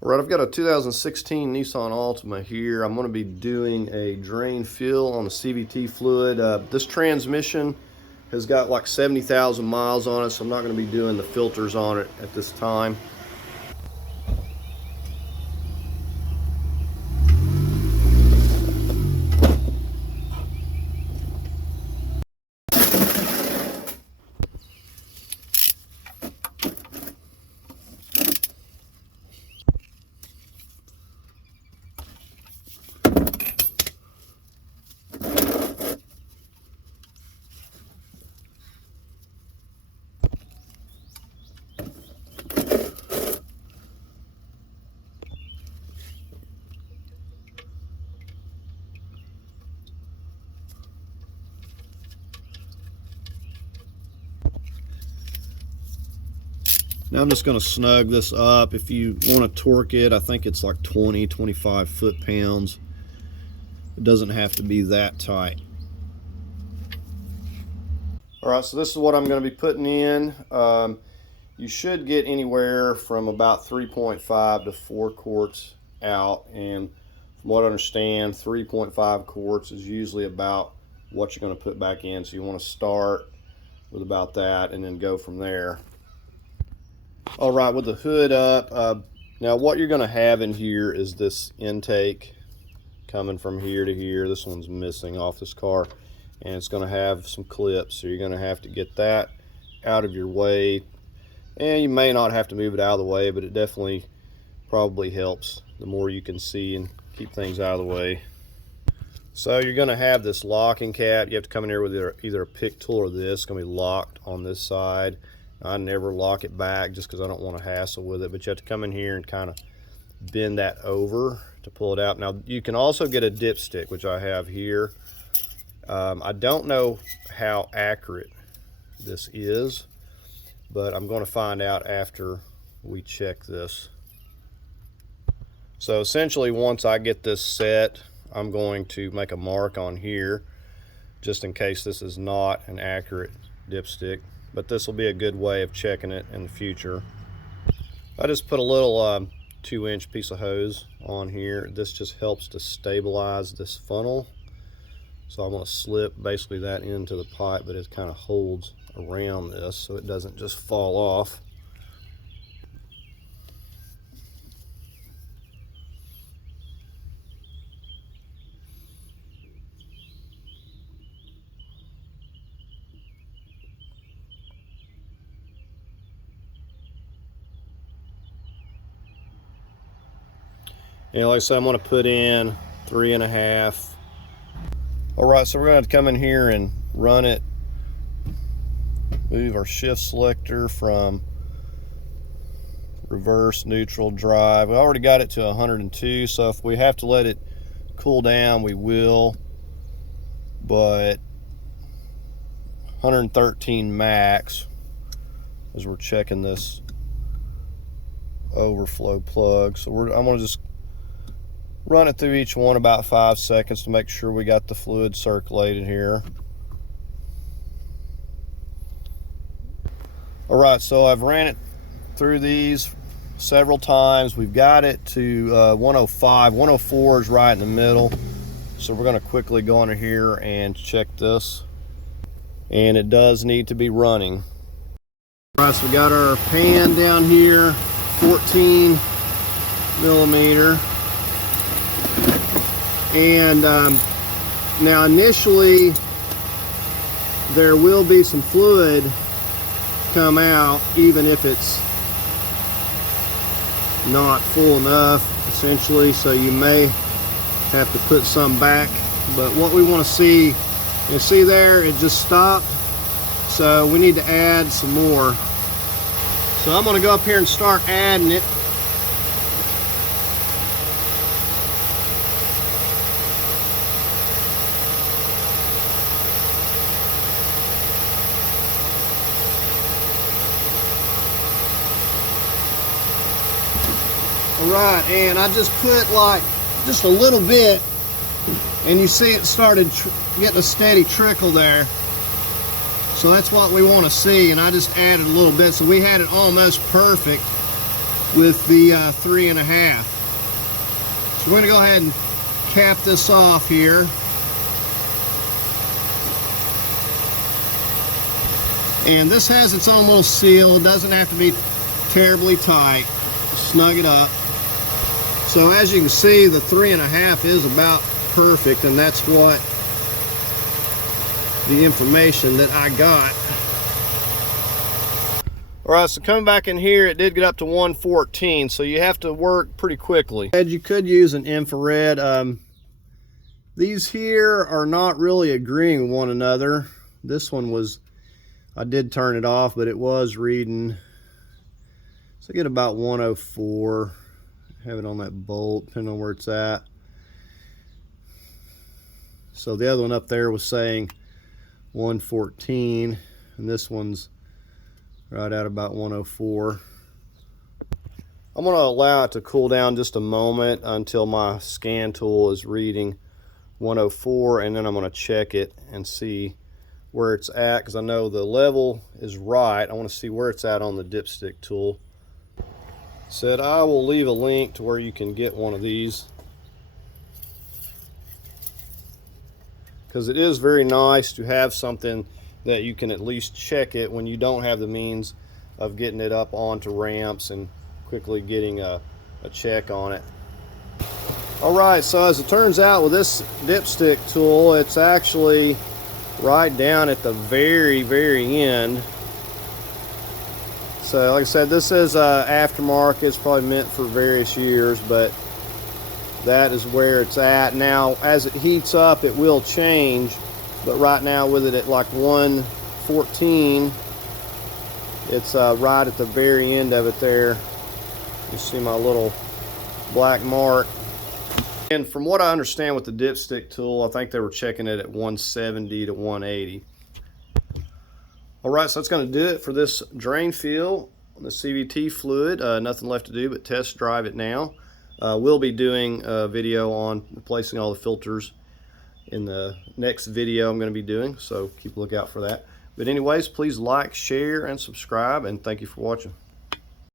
All right, I've got a 2016 Nissan Altima here. I'm going to be doing a drain fill on the CVT fluid. This transmission has got like 70,000 miles on it, so I'm not going to be doing the filters on it at this time. Now I'm just going to snug this up. If you want to torque it, I think it's like 25 foot-pounds. It doesn't have to be that tight. All right, so this is what I'm going to be putting in. You should get anywhere from about 3.5 to 4 quarts out, and from what I understand, 3.5 quarts is usually about what you're going to put back in. So you want to start with about that and then go from there. All right, with the hood up, now what you're going to have in here is this intake coming from here to here. This one's missing off this car, and it's going to have some clips, so you're going to have to get that out of your way. And you may not have to move it out of the way, but it definitely probably helps the more you can see and keep things out of the way. So you're going to have this locking cap. You have to come in here with either a pick tool or this. It's going to be locked on this side. I never lock it back just because I don't want to hassle with it, but you have to come in here and kind of bend that over to pull it out. Now you can also get a dipstick, which I have here. I don't know how accurate this is, but I'm going to find out after we check this. So essentially, once I get this set, I'm going to make a mark on here just in case this is not an accurate dipstick. But this will be a good way of checking it in the future. I just put a little 2-inch piece of hose on here. This just helps to stabilize this funnel. So I'm going to slip basically that into the pipe, but it kind of holds around this so it doesn't just fall off. And like I said, I'm going to put in 3.5. All right, so we're going to come in here and run it. Move our shift selector from reverse, neutral, drive. We already got it to 102, so if we have to let it cool down, we will. But 113 max, as we're checking this overflow plug. So I'm going to just run it through each one about 5 seconds to make sure we got the fluid circulated here. All right, so I've ran it through these several times. We've got it to 105. 104 is right in the middle. So we're going to quickly go under here and check this. And it does need to be running. All right, so we got our pan down here, 14 millimeter. And now initially there will be some fluid come out even if it's not full enough, essentially, so you may have to put some back. But what we want to see, you see there, it just stopped, so we need to add some more. So I'm going to go up here and start adding it. Alright, and I just put like just a little bit, and you see it started getting a steady trickle there. So that's what we want to see, and I just added a little bit, so we had it almost perfect. with the 3.5. So we're going to go ahead and cap this off here. And this has its own little seal. It doesn't have to be terribly tight. Snug it up. So as you can see, the 3.5 is about perfect, and that's what the information that I got. All right, so coming back in here, it did get up to 114, so you have to work pretty quickly. And you could use an infrared. These here are not really agreeing with one another. This one was, I did turn it off, but it was reading, so I get about 104. Have it on that bolt, depending on where it's at. So the other one up there was saying 114, and this one's right at about 104. I'm going to allow it to cool down just a moment until my scan tool is reading 104, and then I'm going to check it and see where it's at, because I know the level is right. I want to see where it's at on the dipstick tool. Said I will leave a link to where you can get one of these, because it is very nice to have something that you can at least check it when you don't have the means of getting it up onto ramps and quickly getting a check on it. Alright, so as it turns out with this dipstick tool, it's actually right down at the very end. So like I said, this is aftermarket. It's probably meant for various years, but that is where it's at. Now as it heats up, it will change, but right now with it at like 114, it's right at the very end of it there. You see my little black mark. And from what I understand with the dipstick tool, I think they were checking it at 170 to 180. Alright, so that's going to do it for this drain fill on the CVT fluid. Nothing left to do but test drive it now. We'll be doing a video on replacing all the filters in the next video I'm going to be doing, so keep a lookout for that. But anyways, please like, share, and subscribe, and thank you for watching.